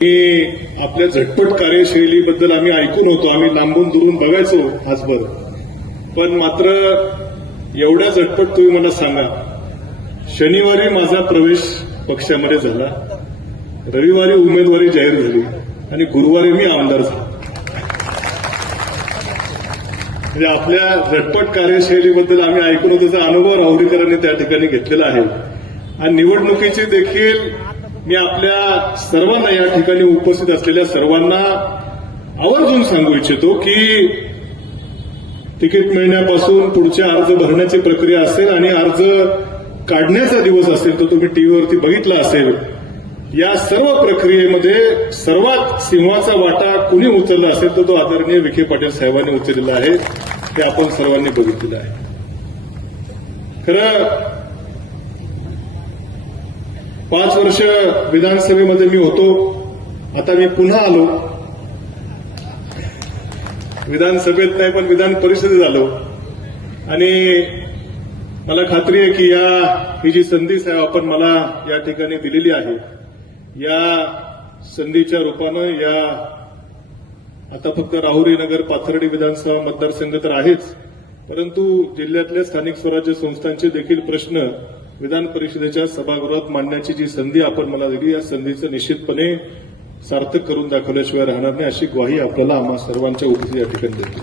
की आपल्या झटपट कार्यशैलीबद्दल आम्ही ऐकून होतो, आम्ही लांबून दुरून बघायचो आजभर. पण मात्र एवढ्या झटपट तुम्ही मला सांगा, शनिवारी माझा प्रवेश पक्षामध्ये झाला, रविवारी उमेदवारी जाहीर झाली आणि गुरुवारी मी आमदार झालो. म्हणजे आपल्या झटपट कार्यशैलीबद्दल आम्ही ऐकून होतो, त्याचा अनुभव राहुरीकरांनी त्या ठिकाणी घेतलेला आहे. आणि निवडणुकीची देखील मी आपल्या सर्वांना, या ठिकाणी उपस्थित असलेल्या सर्वांना आवर्जून सांगू इच्छितो की तिकीट मिळण्यापासून पुढच्या अर्ज भरण्याची प्रक्रिया असेल आणि अर्ज काढण्याचा दिवस असेल, तो तुम्ही टीव्हीवरती बघितला असेल. या सर्व प्रक्रियेमध्ये सर्वात सिंहाचा वाटा कुणी उचलला असेल तर तो आदरणीय विखे पाटील साहेबांनी उचललेला आहे. ते आपण सर्वांनी बघितलेलं आहे. खरं 5 वर्ष विधानसभेमध्ये मी होतो, आता मी पुन्हा आलो. विधानसभेत नाही पण विधान परिषदेत आलो आणि मला खात्री आहे की ही जी संधी साहेब आपण मला या ठिकाणी दिलेली आहे, या संधीच्या रूपानं या आता फक्त राहुरी नगर पाथर्डी विधानसभा मतदारसंघ तर आहेच, परंतु जिल्ह्यातल्या स्थानिक स्वराज्य संस्थांचे देखील प्रश्न विधान परिषदेच्या सभागृहात मांडण्याची जी संधी आपण मला दिली, या संधीचं निश्चितपणे सार्थक करून दाखवल्याशिवाय राहणार नाही, अशी ग्वाही आपल्याला आम्हा सर्वांच्या उपस्थितीत या ठिकाणी देतो.